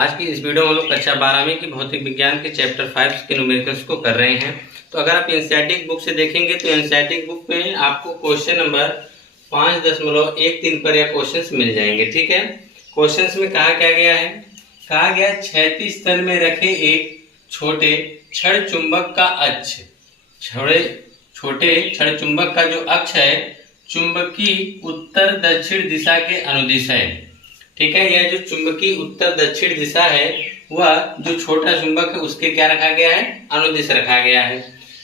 आज की इस वीडियो में हम लोग कक्षा 12वीं की भौतिक विज्ञान के चैप्टर 5 के न्यूमेरिकल्स को कर रहे हैं। तो अगर आप एनसीईआरटी बुक से देखेंगे तो एनसीईआरटी बुक में आपको क्वेश्चन नंबर 5.13 पर यह क्वेश्चंस मिल जाएंगे। ठीक है, क्वेश्चंस में कहा क्या गया है, कहा गया क्षैतिज तल में रखे एक छोटे छड़ चुंबक का अक्ष, छोटे छड़ चुंबक का जो अक्ष है चुंबकीय उत्तर दक्षिण दिशा के अनुदिश है। ठीक है, यह जो चुंबकीय उत्तर दक्षिण दिशा है वह जो छोटा चुंबक है उसके क्या रखा गया है, अनुदिश रखा गया है।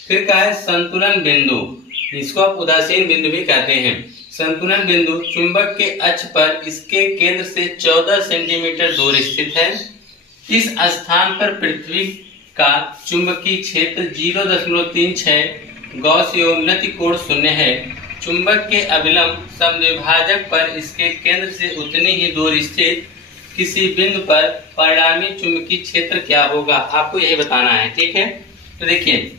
फिर कहा है संतुलन बिंदु, इसको आप उदासीन बिंदु भी कहते हैं। संतुलन बिंदु चुंबक के अक्ष पर इसके केंद्र से 14 सेंटीमीटर दूर स्थित है। इस स्थान पर पृथ्वी का चुंबकीय क्षेत्र 0.36 गॉस योगनति कोण 0 है। चुंबक के अभिलंब समद्विभाजक पर इसके केंद्र से उतनी ही दूर स्थित किसी बिंदु पर परिणामी चुंबकीय क्षेत्र क्या होगा, आपको यही बताना है। ठीक है, तो देखिए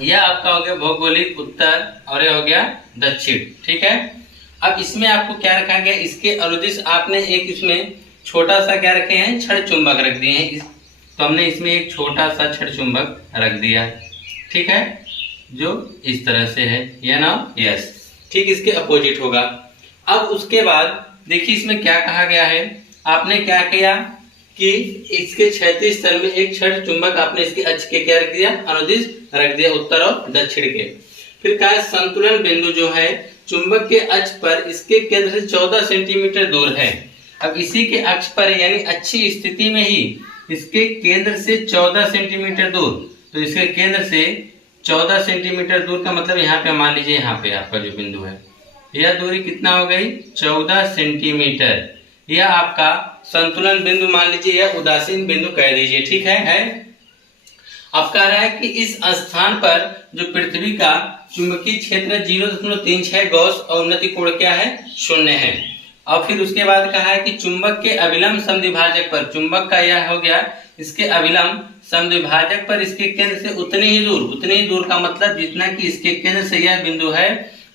यह आपका हो गया भौगोलिक उत्तर और यह हो गया दक्षिण। ठीक है, अब इसमें आपको क्या रखा गया, इसके अनुदिश आपने एक इसमें छोटा सा क्या रखे हैं, छड़ चुंबक रख दिए हैं। तो हमने इसमें एक छोटा सा छड़ चुंबक रख दिया। ठीक है, जो इस तरह से है, यह नाम यस, ठीक इसके अपोजिट होगा। अब उसके बाद देखिए इसमें क्या कहा गया है, आपने क्या किया कि इसके क्षैतिज तल में एक छड़ चुंबक आपने इसके अक्ष के क्या रख दिया, अनुदिश रख दिया, उत्तर और दक्षिण के। फिर कहा संतुलन बिंदु जो है चुंबक के अक्ष पर इसके केंद्र से 14 सेंटीमीटर दूर है। अब इसी के अक्ष पर यानी अच्छी स्थिति में ही इसके केंद्र से 14 सेंटीमीटर दूर, तो इसके केंद्र से 14 सेंटीमीटर दूर का मतलब यहाँ पे मान लीजिए, यहाँ पे आपका जो बिंदु है यह दूरी कितना हो गई, 14 सेंटीमीटर। यह आपका संतुलन बिंदु मान लीजिए, यह उदासीन बिंदु कह दीजिए। ठीक है। अब कह रहा है कि इस स्थान पर जो पृथ्वी का चुंबकीय क्षेत्र 0.36 गॉस और उन्नति कोण क्या है, 0 है। और फिर उसके बाद कहा है कि चुंबक के अभिलंब समद्विभाजक पर, चुंबक का यह हो गया, इसके अभिलंब समद्विभाजक पर इसके केंद्र से उतनी ही दूर का मतलब जितना कि इसके केंद्र से यह बिंदु है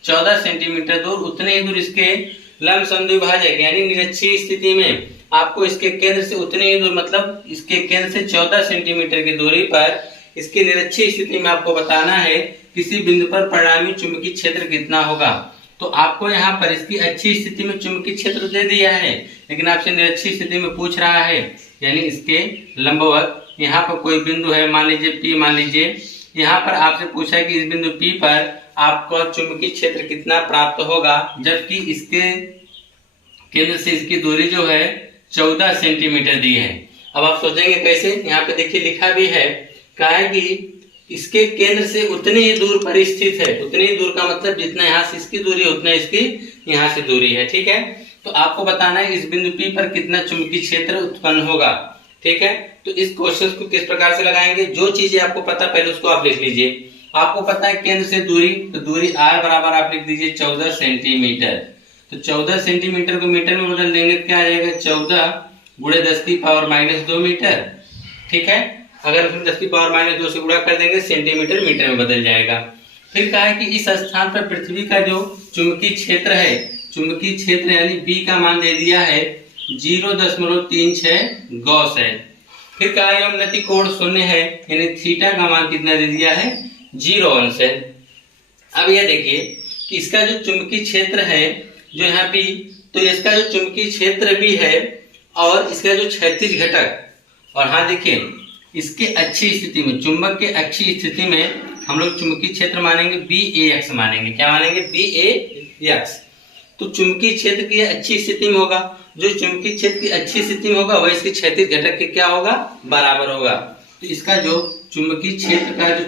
14 सेंटीमीटर दूर, उतने ही दूर इसके लंब समद्विभाजक यानी निरक्षीय स्थिति में आपको इसके केंद्र से उतने ही दूर मतलब इसके केंद्र से 14 सेंटीमीटर की दूरी पर इसके निरक्षीय स्थिति में आपको बताना है किसी बिंदु पर परिणामी चुंबकीय क्षेत्र कितना होगा। तो आपको यहाँ पर इसकी अच्छी स्थिति में चुंबकीय क्षेत्र दे दिया है, लेकिन आपसे निरक्षीय स्थिति में पूछ रहा है, यानी इसके लंबवत यहाँ पर कोई बिंदु है, मान लीजिए P, मान लीजिए यहाँ पर आपसे पूछा है कि इस बिंदु P पर आपको चुंबकीय क्षेत्र कितना प्राप्त होगा, जबकि इसके केंद्र से इसकी दूरी जो है 14 सेंटीमीटर दी है। अब आप सोचेंगे कैसे, यहाँ पे देखिए लिखा भी है, कहा है कि इसके केंद्र से उतनी ही दूर पर स्थित है। उतनी ही दूर का मतलब जितना यहाँ से इसकी दूरी उतना इसकी यहाँ से दूरी है। ठीक है, तो आपको बताना है इस बिंदु P पर कितना चुंबकीय क्षेत्र उत्पन्न होगा। ठीक है, तो इस क्वेश्चन को किस प्रकार से लगाएंगे, जो चीजें आपको पता पहले उसको आप लिख लीजिए। आपको पता है केंद्र से दूरी, तो दूरी r बराबर आप लिख दीजिए 14 सेंटीमीटर। तो 14 सेंटीमीटर को मीटर में बदल देंगे, क्या आ जाएगा, 14 गुणे 10⁻² मीटर। ठीक है, अगर उसमें 10⁻² से गुणा कर देंगे सेंटीमीटर मीटर में बदल जाएगा। फिर कहा है कि इस स्थान पर पृथ्वी का जो चुंबकीय क्षेत्र है, चुंबकीय क्षेत्र यानी B का मान दे दिया है 0.36 गॉस है। फिर कहा है उन्नति कोण 0 है, यानी थीटा का मान कितना दे दिया है, 0 अंश है। अब यह देखिए कि इसका जो चुंबकीय क्षेत्र है जो यहाँ P, तो इसका जो चुंबकीय क्षेत्र भी है और इसका जो क्षैतिज घटक, और हाँ देखिए इसके अच्छी स्थिति में, चुंबक के अच्छी स्थिति में हम लोग चुंबकीय क्षेत्र मानेंगे BAX मानेंगे, क्या मानेंगे, BAX। तो चुंबकीय क्षेत्र की अच्छी स्थिति में होगा, जो चुंबकीय क्षेत्र की अच्छी स्थिति में होगा वह इसके क्षैतिज घटक के क्या होगा, बराबर होगा। तो इसका जो चुंबकीय क्षेत्र का जो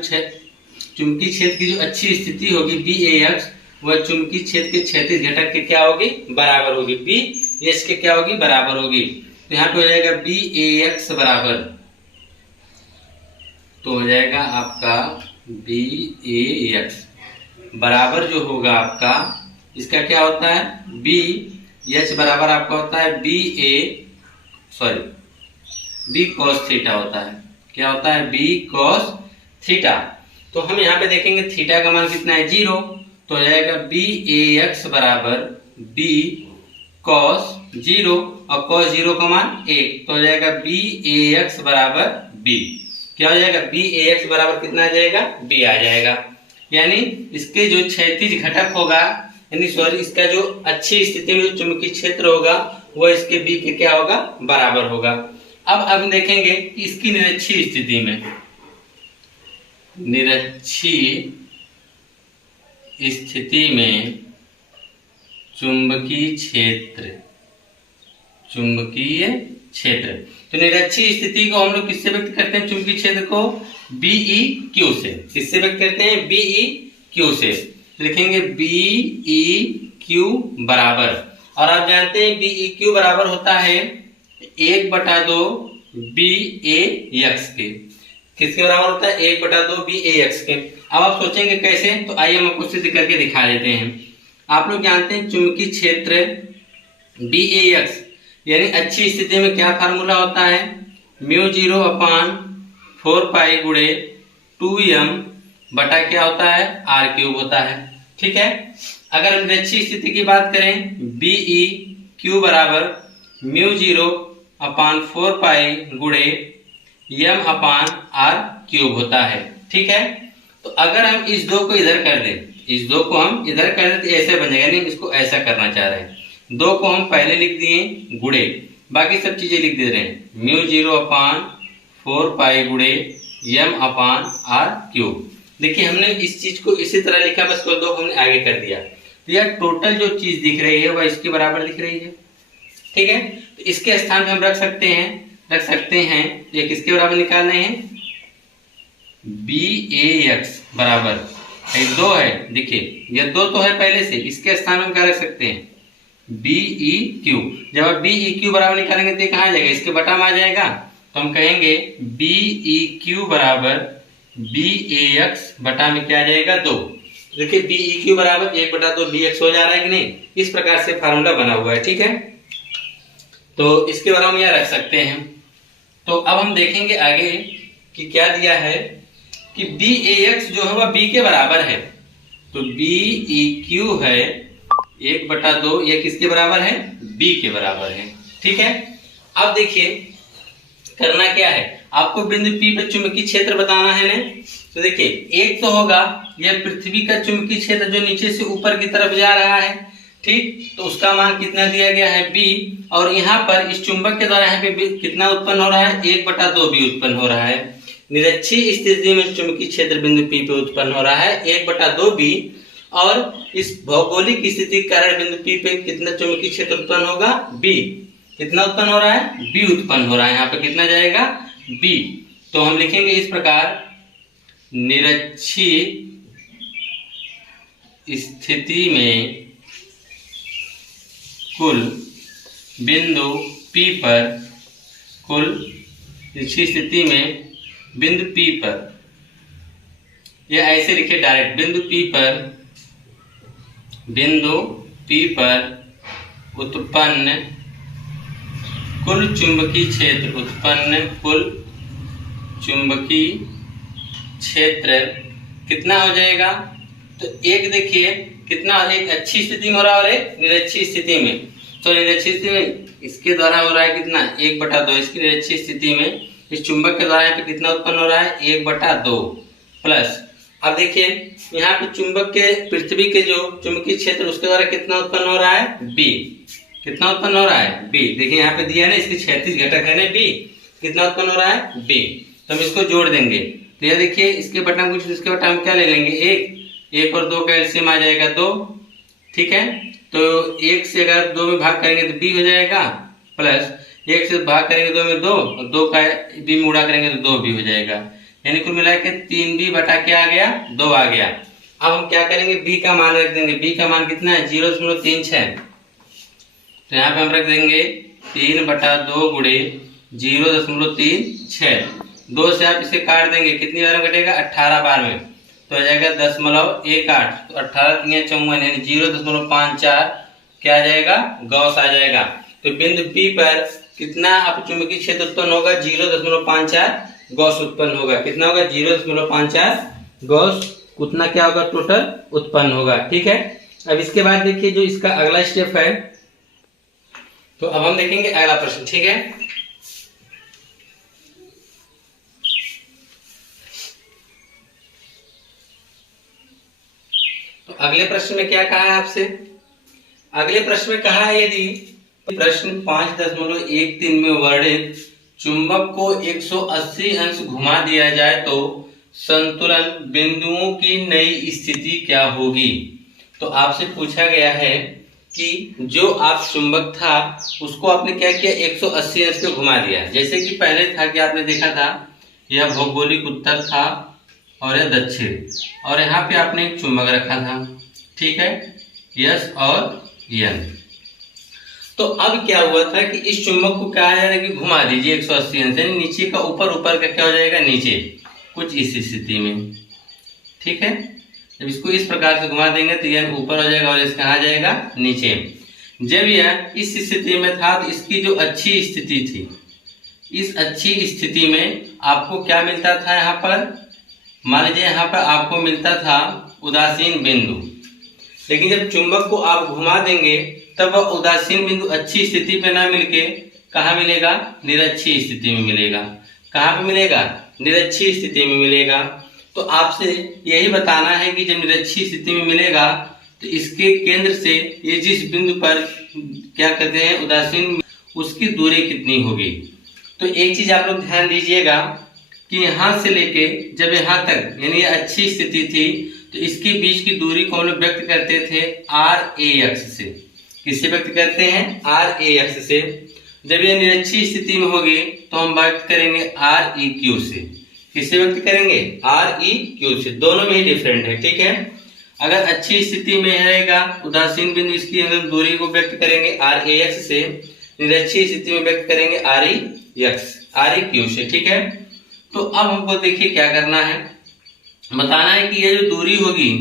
चुंबकीय क्षेत्र की जो अच्छी स्थिति होगी BAX, वह चुंबकीय क्षेत्र के क्षैतिज घटक के क्या होगी, बराबर होगी, BAX के क्या होगी, बराबर होगी। तो यहाँ पे हो जाएगा BAX बराबर, तो हो जाएगा आपका BAX बराबर जो होगा आपका, इसका क्या होता है, BH बराबर आपका होता है B cos थीटा होता है। क्या होता है, B cos थीटा। तो हम यहाँ पे देखेंगे थीटा का मान कितना है, 0, तो हो जाएगा BAX बराबर B cos 0। और cos 0 का मान 1, तो हो जाएगा BAX बराबर B। क्या हो जाएगा? BAX बराबर कितना आ जाएगा? B आ जाएगा। यानी इसके जो क्षैतिज घटक होगा, यानी सॉरी, इसका जो अच्छी स्थिति में जो चुंबकीय क्षेत्र होगा वो इसके B के क्या होगा? बराबर होगा। अब हम देखेंगे इसकी निरक्षीय स्थिति में, निरक्षीय स्थिति में चुंबकीय क्षेत्र, चुंबकीय क्षेत्र, तो निरक्षीय स्थिति को हम लोग किससे व्यक्त करते हैं? चुंबकीय क्षेत्र को BEQ से। किससे व्यक्त करते हैं? BEQ से। लिखेंगे BEQ बराबर, और आप जानते हैं BEQ बराबर होता है 1/2 BAX के। किसके बराबर होता है? 1/2 BAX के। अब आप सोचेंगे कैसे, तो आइए हम आपको सिद्ध करके दिखा देते हैं। आप लोग जानते हैं चुंबकीय क्षेत्र BAX यानी अच्छी स्थिति में क्या फार्मूला होता है? μ0/4 गुणे 2m बटा क्या होता है? r³ होता है। ठीक है। अगर हम निरक्षीय स्थिति की बात करें, BEQ बराबर μ0/4 गुणे m/r³ होता है। ठीक है। तो अगर हम इस 2 को इधर कर दें, इस 2 को हम इधर कर दें तो ऐसे बन जाएगा, नहीं इसको ऐसा करना चाह रहे हैं। 2 को हम पहले लिख दिए गुणे, बाकी सब चीजें लिख दे रहे हैं μ0/4 गुणे m/r³। देखिए हमने इस चीज को इसी तरह लिखा, बस 2 को हमने आगे कर दिया, तो यह टोटल जो चीज दिख रही है वह इसके बराबर दिख रही है। ठीक है। तो इसके स्थान पे हम रख सकते हैं ये किसके बराबर निकालने हैं? BAX बराबर 2 है। देखिए ये 2 तो है पहले से, इसके स्थान में हम क्या रख सकते हैं? BEQ। जब आप BEQ बराबर निकालेंगे तो कहाँ जाएगा? इसके बटा में आ जाएगा। तो हम कहेंगे BEQ बराबर BAX बटा में क्या आ जाएगा? 2। देखिए BEQ बराबर 1/2 BX हो जा रहा है कि नहीं? इस प्रकार से फार्मूला बना हुआ है। ठीक है। तो इसके बराबर हम यहाँ रख सकते हैं। तो अब हम देखेंगे आगे कि क्या दिया है कि BAX जो है वह B के बराबर है, तो BEQ है 1/2, यह किसके बराबर है? B के बराबर है। ठीक है। अब देखिए करना क्या है, आपको बिंदु P पर चुंबकीय क्षेत्र बताना है ना। तो देखिए एक तो होगा यह पृथ्वी का चुंबकीय क्षेत्र जो नीचे से ऊपर की तरफ जा रहा है। ठीक, तो उसका मान कितना दिया गया है? B। और यहाँ पर इस चुंबक के द्वारा यहाँ पे कितना उत्पन्न हो रहा है? 1/2 B उत्पन्न हो रहा है। निरक्षीय स्थिति में चुंबकीय क्षेत्र बिंदु P पे उत्पन्न हो रहा है 1/2 B, और इस भौगोलिक स्थिति के कारण बिंदु P पे कितना चुंबकीय क्षेत्र उत्पन्न होगा? B। कितना उत्पन्न हो रहा है? B उत्पन्न हो रहा है। यहाँ पे कितना जाएगा? B। तो हम लिखेंगे इस प्रकार, निरक्षीय स्थिति में कुल बिंदु P पर, कुल निरक्षीय स्थिति में बिंदु P पर, या ऐसे लिखे डायरेक्ट, बिंदु P पर उत्पन्न कुल चुंबकीय क्षेत्र, उत्पन्न कुल चुंबकीय क्षेत्र कितना हो जाएगा? तो एक देखिए कितना, एक अच्छी स्थिति में हो रहा है और एक निरक्षीय स्थिति में। तो निरक्षीय स्थिति में इसके द्वारा हो रहा है कितना? 1/2। इसकी निरक्षीय स्थिति में इस चुंबक के द्वारा यहाँ पे कितना उत्पन्न हो रहा है? 1/2 प्लस, अब देखिए यहाँ पे चुंबक के, पृथ्वी के जो चुंबकीय क्षेत्र उसके द्वारा कितना उत्पन्न हो रहा है? B। कितना उत्पन्न हो रहा है? B। देखिए यहाँ पे दिया है ना, इसके क्षैतिज घटक है ना B, कितना उत्पन्न हो रहा है? B। तो हम इसको जोड़ देंगे, तो ये देखिए इसके बटा में कुछ, इसके बटा हम क्या ले लेंगे? 1 और 2 का एलसीएम आ जाएगा 2। ठीक है। तो 1 से अगर 2 में भाग करेंगे तो B हो जाएगा, प्लस 1 से भाग करेंगे 2 में 2, और 2 का B में उड़ा करेंगे तो 2B हो जाएगा। यानी कुल मिला के 3B बटा क्या आ गया? 2 आ गया। अब हम क्या करेंगे? B का मान रख देंगे। B का मान कितना है? 0.36। तो यहाँ पे हम रख देंगे 3/2 गुणे 0.36। 2 से आप इसे काट देंगे, कितनी बार में कटेगा? 18 बार में, तो हो जाएगा 10.18। तो 18 × 54 यानी 0.54 क्या आ जाएगा? गॉस आ जाएगा। तो बिंदु P पर कितना अपचुंबकीय क्षेत्र उत्पन्न होगा? 0.54 गॉस उत्पन्न होगा। कितना होगा? 0.54 गॉस, उतना क्या होगा? टोटल उत्पन्न होगा। ठीक है। अब इसके बाद देखिए जो इसका अगला स्टेप है, तो अब हम देखेंगे अगला प्रश्न, ठीक है। तो अगले प्रश्न में क्या कहा है आपसे, अगले प्रश्न में कहा है यदि प्रश्न 5.13 में वर्णित चुंबक को 180 अंश घुमा दिया जाए तो संतुलन बिंदुओं की नई स्थिति क्या होगी। तो आपसे पूछा गया है कि जो आप चुंबक था उसको आपने क्या किया, 180 अंश पे घुमा दिया। जैसे कि पहले था कि आपने देखा था यह भौगोलिक उत्तर था और यह दक्षिण, और यहाँ पे आपने एक चुंबक रखा था, ठीक है, यस और यन। तो अब क्या हुआ था कि इस चुंबक को क्या है कि घुमा दीजिए 180 अंश, यानी नीचे का ऊपर, ऊपर का क्या हो जाएगा नीचे, कुछ इस स्थिति में, ठीक है। जब इसको इस प्रकार से घुमा देंगे तो यह ऊपर हो जाएगा और इसका आ जाएगा नीचे। जब यह इस स्थिति में था तो इसकी जो अच्छी स्थिति थी, इस अच्छी स्थिति में आपको क्या मिलता था, यहाँ पर मान लीजिए यहाँ पर आपको मिलता था उदासीन बिंदु, लेकिन जब चुंबक को आप घुमा देंगे तब वह उदासीन बिंदु अच्छी स्थिति पे ना मिलके कहाँ मिलेगा, निरक्षी स्थिति में मिलेगा। कहाँ पे मिलेगा, निरक्षी स्थिति में मिलेगा। तो आपसे यही बताना है कि जब निरक्षी स्थिति में मिलेगा तो इसके केंद्र से ये जिस बिंदु पर क्या कहते हैं उदासीन, उसकी दूरी कितनी होगी। तो एक चीज आप लोग ध्यान दीजिएगा कि यहाँ से लेके जब यहाँ तक यानी ये अच्छी स्थिति थी तो इसके बीच की दूरी को हम लोग व्यक्त करते थे RAX से। किससे व्यक्त करते हैं, RAX से। जब ये निरक्षी स्थिति में होगी तो हम व्यक्त करेंगे REQ से। किससे व्यक्त करेंगे, REQ से। दोनों में ही डिफरेंट है, ठीक है। अगर अच्छी स्थिति में रहेगा उदासीन बिंदु, इसकी अंदर दूरी को व्यक्त करेंगे RAX से, निरक्षी स्थिति में व्यक्त करेंगे REQ से, ठीक है। तो अब हमको देखिए क्या करना है, बताना है कि ये जो दूरी होगी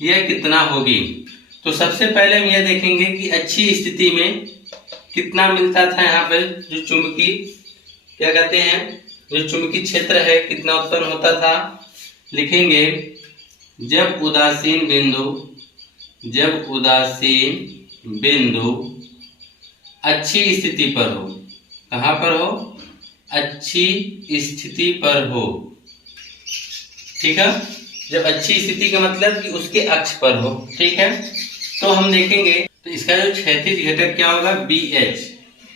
यह कितना होगी। तो सबसे पहले हम यह देखेंगे कि अच्छी स्थिति में कितना मिलता था, यहाँ पे जो चुंबकीय क्या कहते हैं, जो चुंबकीय क्षेत्र है कितना उत्पन्न होता था। लिखेंगे जब उदासीन बिंदु अच्छी स्थिति पर हो, कहाँ पर हो, अच्छी स्थिति पर हो, ठीक है। जब अच्छी स्थिति का मतलब कि उसके अक्ष पर हो, ठीक है। तो हम देखेंगे तो इसका जो क्षैतिज घटक क्या होगा, BH,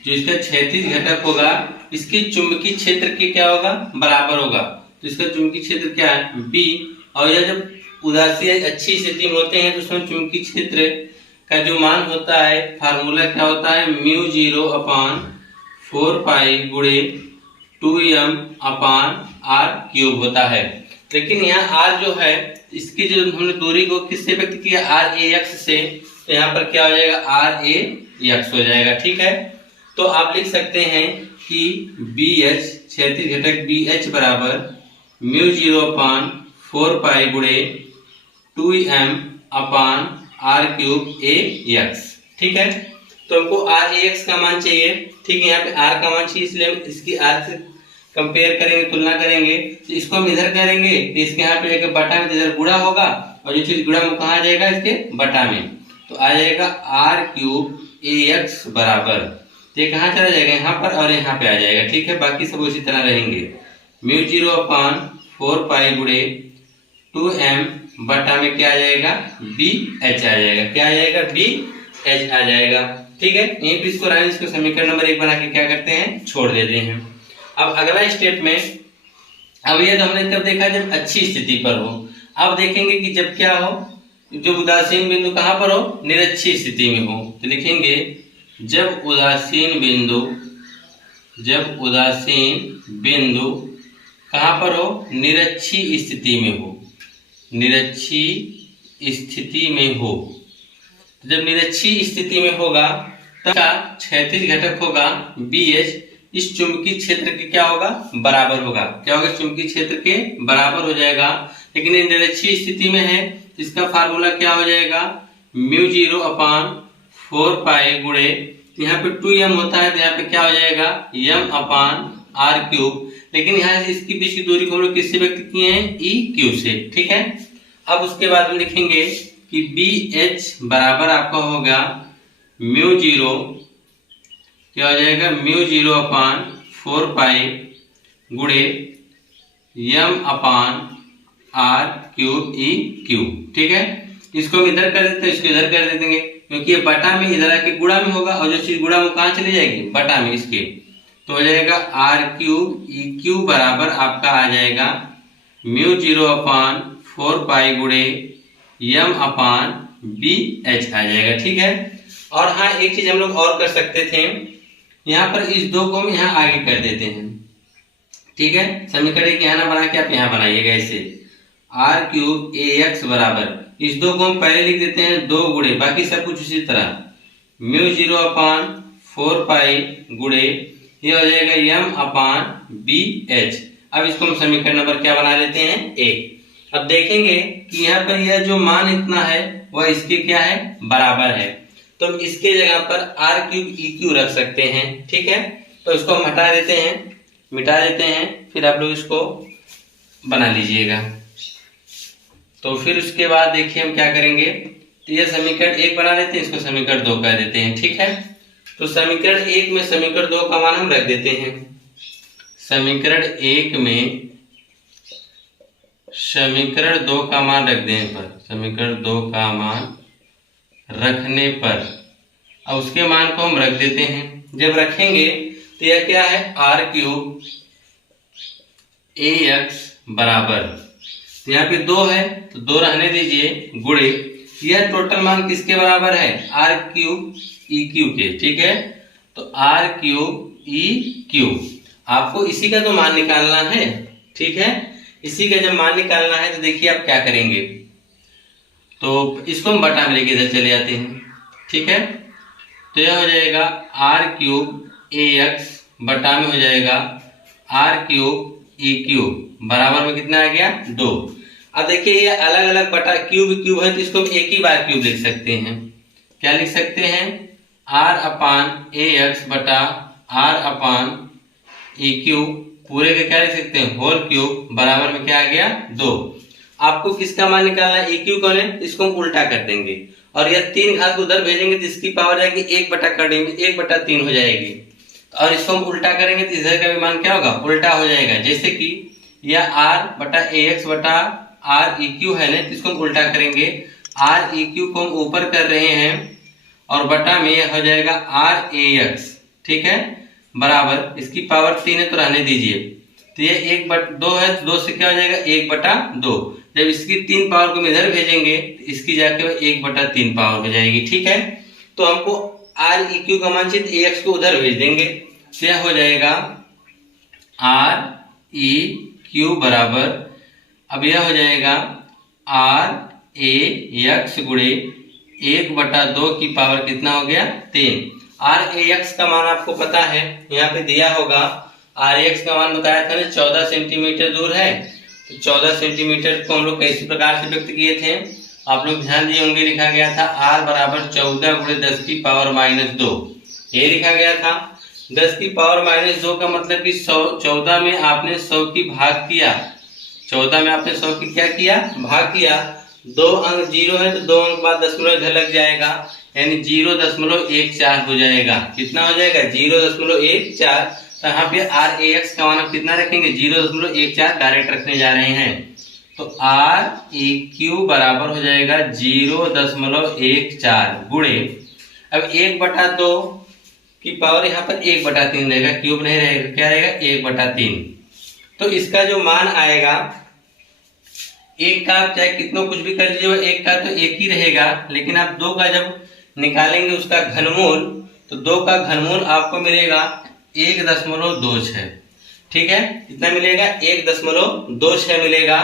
जो इसका क्षैतिज घटक होगा इसके चुंबकीय क्षेत्र के क्या होगा, बराबर होगा। तो इसका चुंबकीय क्षेत्र क्या है, B। और यह जब उदासीन अच्छी स्थिति में होते हैं तो उसमें चुंबकीय क्षेत्र का जो मान होता है, फार्मूला क्या होता है, μ0/4π गुणे 2m/r³ होता है। लेकिन यहाँ r जो है इसकी जो हमने दूरी को किससे व्यक्त किया, RAX से, तो यहाँ पर क्या हो जाएगा, RAX हो जाएगा, ठीक है। तो आप लिख सकते हैं कि BH क्षैतिज घटक BH बराबर μ0/4π गुणे 2m/r³AX, ठीक है। तो हमको RAX का मान चाहिए, ठीक है। यहाँ पे R का मान चाहिए, इसलिए हम इसकी R से कंपेयर करेंगे, तुलना करेंगे। तो इसको हम इधर करेंगे तो इसके यहाँ पे एक बटा में इधर गुणा होगा और ये चीज गुणा में कहाँ जाएगा, इसके बटा में। तो आ जाएगा R³ बराबर, तो ये कहाँ चला जाएगा, यहाँ पर और यहाँ पे आ जाएगा, ठीक है। बाकी सब उसी तरह रहेंगे। μ0/4π गुणे 2m बटा में क्या आ जाएगा, BH आ जाएगा। क्या आ जाएगा, BH आ जाएगा, ठीक है। यहीं पे इसको राइट, इसको समीकरण नंबर 1 बना के क्या करते हैं, छोड़ देते हैं। अब अगला स्टेप में, अब ये तो हमने तब देखा जब अच्छी स्थिति पर हो। अब देखेंगे कि जब क्या हो, जब उदासीन बिंदु कहाँ पर हो, निरक्षी स्थिति में हो। तो लिखेंगे जब उदासीन बिंदु कहाँ पर हो, निरक्षी स्थिति में हो, निरक्षी स्थिति में हो। तो जब निरक्षी स्थिति में होगा तब क्षैतिज घटक होगा BH इस चुंबकीय क्षेत्र के क्या होगा, बराबर होगा। क्या होगा, चुंबकीय क्षेत्र के बराबर हो जाएगा। लेकिन ये निरक्षी स्थिति में है, इसका फार्मूला क्या हो जाएगा, μ0/4π गुणे यहाँ पे 2m होता है तो यहाँ पे क्या हो जाएगा, m/r³। लेकिन यहाँ से इसके बीच की दूरी को हम लोग किससे व्यक्त किए हैं, EQ से, ठीक है। अब उसके बाद हम लिखेंगे कि BH बराबर आपका होगा μ0 क्या हो जाएगा, म्यू 0 अपान 4 पाई गुणे यम upon R cube E cube. ठीक है, इसको हम इधर कर देते हैं, इसको इधर कर देंगे, क्योंकि ये बटा में इधर आके गुणा में होगा, और जो चीज गुणा में कहाँ चली जाएगी, बटा में इसके। तो हो जाएगा आर क्यूब ई क्यूब बराबर आपका आ जाएगा म्यू 0 अपान 4 पाई गुणे यम अपान बी एच आ जाएगा। ठीक है, और हाँ एक चीज हम लोग और कर सकते थे, यहाँ पर इस 2 को हम यहाँ आगे कर देते हैं। ठीक है, समीकरण एक यहाँ ना बना के आप यहाँ बनाइएगा ऐसे, आर क्यूब ए एक्स बराबर इस 2 को हम पहले लिख देते हैं 2 गुणे, बाकी सब कुछ उसी तरह म्यू 0 अपान 4 पाई गुणे ये हो जाएगा यम अपान बी एच। अब इसको हम समीकरण नंबर क्या बना लेते हैं, ए। अब देखेंगे कि यहाँ पर यह जो मान इतना है वह इसके क्या है, बराबर है, तो हम इसके जगह पर आर क्यूब ई क्यू रख सकते हैं। ठीक है, तो इसको हम हटा देते हैं, मिटा देते हैं, फिर आप लोग इसको बना लीजिएगा। तो फिर उसके बाद देखिए हम क्या करेंगे, तो ये समीकरण 1 बना लेते हैं, इसको समीकरण 2 कर देते हैं। ठीक है, तो समीकरण 1 में समीकरण 2 का मान हम रख देते हैं। समीकरण 1 में समीकरण 2 का मान रख देने पर, समीकरण 2 का मान रखने पर, अब उसके मान को हम रख देते हैं। जब रखेंगे तो यह क्या है, आर क्यूब ए एक्स बराबर, तो यहाँ पे 2 है तो 2 रहने दीजिए, गुणे यह टोटल मान किसके बराबर है, आर क्यूब ई क्यू के। ठीक है, तो आर क्यूब ई क्यू, आपको इसी का तो मान निकालना है। ठीक है, इसी का जब मान निकालना है तो देखिए आप क्या करेंगे, तो इसको हम बटा में लेके इधर चले जाते हैं। ठीक है, तो यह हो जाएगा आर क्यूब ए एक्स बटा में हो जाएगा आर क्यूब ई क्यूब बराबर में कितना आ गया, 2। अब देखिए ये अलग अलग बटा क्यूब क्यूब है, तो इसको हम एक ही बार क्यूब लिख सकते हैं। क्या लिख सकते हैं, आर अपान ए एक्स बटा आर अपान ई क्यूब पूरे का क्या लिख सकते हैं, होल क्यूब बराबर में क्या आ गया, 2। आपको किसका मान निकालना है, ए क्यू कौन है, इसको हम उल्टा कर देंगे, और यह 3 घात उधर भेजेंगे तो इसकी पावर जाएगी 1/3 हो जाएगी, और इसको हम उल्टा करेंगे तो इधर का भी मान क्या होगा, उल्टा हो जाएगा। जैसे कि यह आर बटा ए एक्स बटा आर ई क्यू है ना, तो इसको हम उल्टा करेंगे, आर ई क्यू को हम ऊपर कर रहे हैं और बटा में यह हो जाएगा आर ए एक्स। ठीक है, बराबर इसकी पावर 3 है तो रहने दीजिए, तो ये 1/2 है, तो 2 से क्या हो जाएगा 1/2। जब इसकी 3 पावर को हम इधर भेजेंगे तो इसकी जाके 1/3 पावर हो जाएगी। ठीक है, तो हमको आर ई क्यू का मान चाहिए, ए एक्स को उधर भेज देंगे, तो यह हो जाएगा आर ई क्यू बराबर, अब यह हो जाएगा आर ए एक्स गुणे 1/2 की पावर कितना हो गया, 3। आर ए एक्स का मान आपको पता है, यहाँ पे दिया होगा, आर एक्स का मान बताया था ना 14 सेंटीमीटर दूर है, तो 14 सेंटीमीटर को हम लोग कैसे प्रकार से व्यक्त किए थे, आप लोग ध्यान दिए होंगे, लिखा गया था आर बराबर 14 गुणे 10 की पावर -2, ये लिखा गया था। 10 की पावर -2 का मतलब कि 14 में आपने 100 की भाग किया, 14 में आपने 100 की क्या किया, भाग किया। 2 अंक 0 है तो 2 अंक बाद दशमलव इधर लग जाएगा, यानी 0.14 हो जाएगा। कितना हो जाएगा, 0.14। तो यहाँ पे आर ए एक्स का मान आप कितना रखेंगे, 0.14 डायरेक्ट रखने जा रहे हैं, तो आर ए क्यू बराबर हो जाएगा 0.14 गुणे, अब 1/2 की पावर यहाँ पर 1/3 रहेगा, क्यूब नहीं रहेगा, क्या रहेगा 1/3। तो इसका जो मान आएगा, एक का आप चाहे कितनों कुछ भी कर लीजिए, एक का तो एक ही रहेगा, लेकिन आप 2 का जब निकालेंगे उसका घनमूल, तो 2 का घनमूल आपको मिलेगा 1.26। ठीक है, कितना मिलेगा, 1.26 मिलेगा।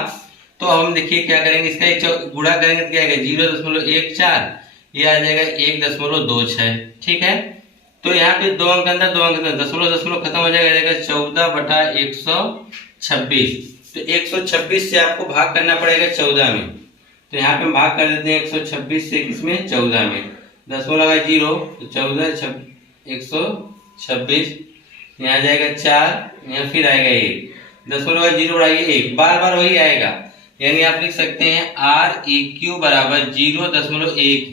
तो अब हम देखिए क्या करेंगे, इसका एक गुणा करेंगे तो क्या आएगा 0.14, ये आ जाएगा 1.26। ठीक है, तो यहाँ पे 2 अंक अंदर 2 अंक अंदर दशमलव खत्म हो जाएगा, 14/126। तो 126 से आपको भाग करना पड़ेगा 14 में, तो यहाँ पे हम भाग कर देते हैं 126 से, किसमें 14 में, दशमलव लगा 0, तो 14 126, यहाँ जाएगा 4, यहाँ फिर आएगा 1, दशमलव 0 बढ़ाइए 1, बार बार वही आएगा, यानी आप लिख सकते हैं आर ई क्यू बराबर 0.1,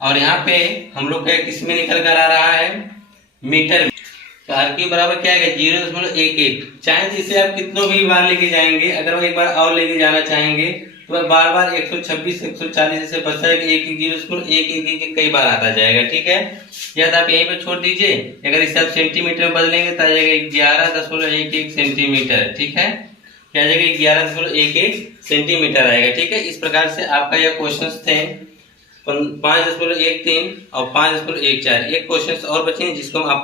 और यहाँ पे हम लोग का किस में निकल कर आ रहा है, मीटर। तो आर क्यू बराबर क्या है, 0.11। चाहे तो इसे आप कितनों भी बार लेके जाएंगे, अगर वो एक बार और लेके जाना चाहेंगे तो बार बार 126 140 ऐसे बचता है कि 1 कई बार आता जाएगा। ठीक है, या तो आप यहीं पे छोड़ दीजिए। अगर इसे आप सेंटीमीटर में बदलेंगे तो आ जाएगा 11.11 सेंटीमीटर। ठीक है, क्या आ जाएगा 11.11 सेंटीमीटर आएगा। ठीक है, इस प्रकार से आपका यह क्वेश्चन थे 5.13 और 5.14। एक क्वेश्चन और बचे हैं जिसको हम आपको